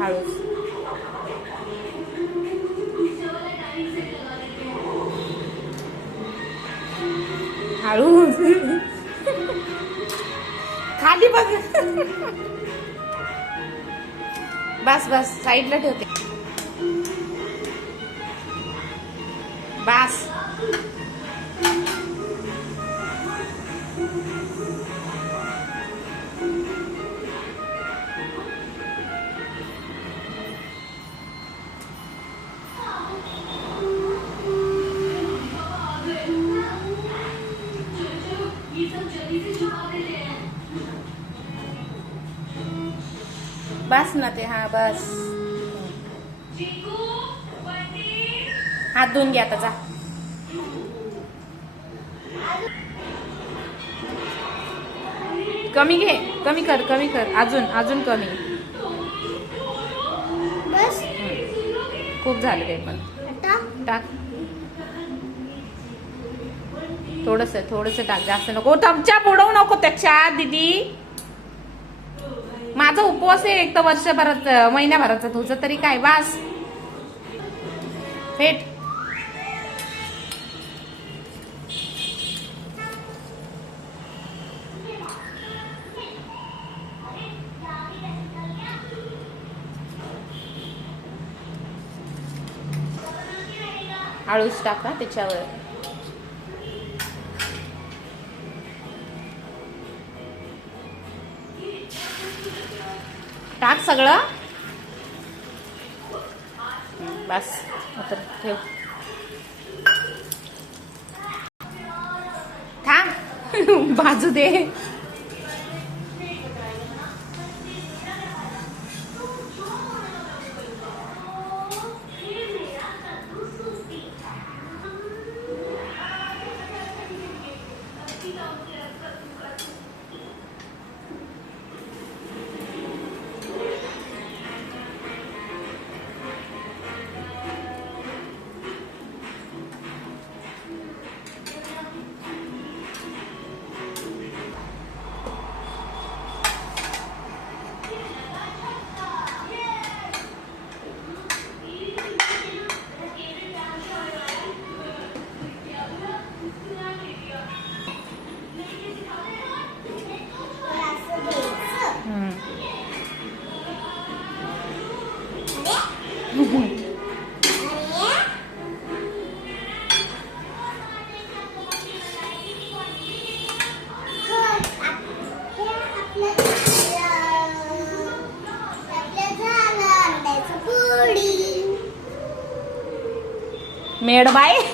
हळूच. हळूच. खाली बघ. बस बस साईडला ठेवते. बस. बस ना ते. हा बस. हात धुवून घ्या आता जा. कमी घे. कमी कर. कमी कर. अजून अजून कमी. बस. खूप झालं ते पण. टाक. थोडस थोडस टाक. जास्त नको. चमचा बुडवू नको त्याच्यात दीदी. माझा उपवास आहे एक तर वर्षभरात महिन्याभराचा. तुझं तरी काय. वास फेट. हळूच टाका त्याच्यावर. टाक सगळं. बस आता ठेव. थांब. बाजू दे. Made by.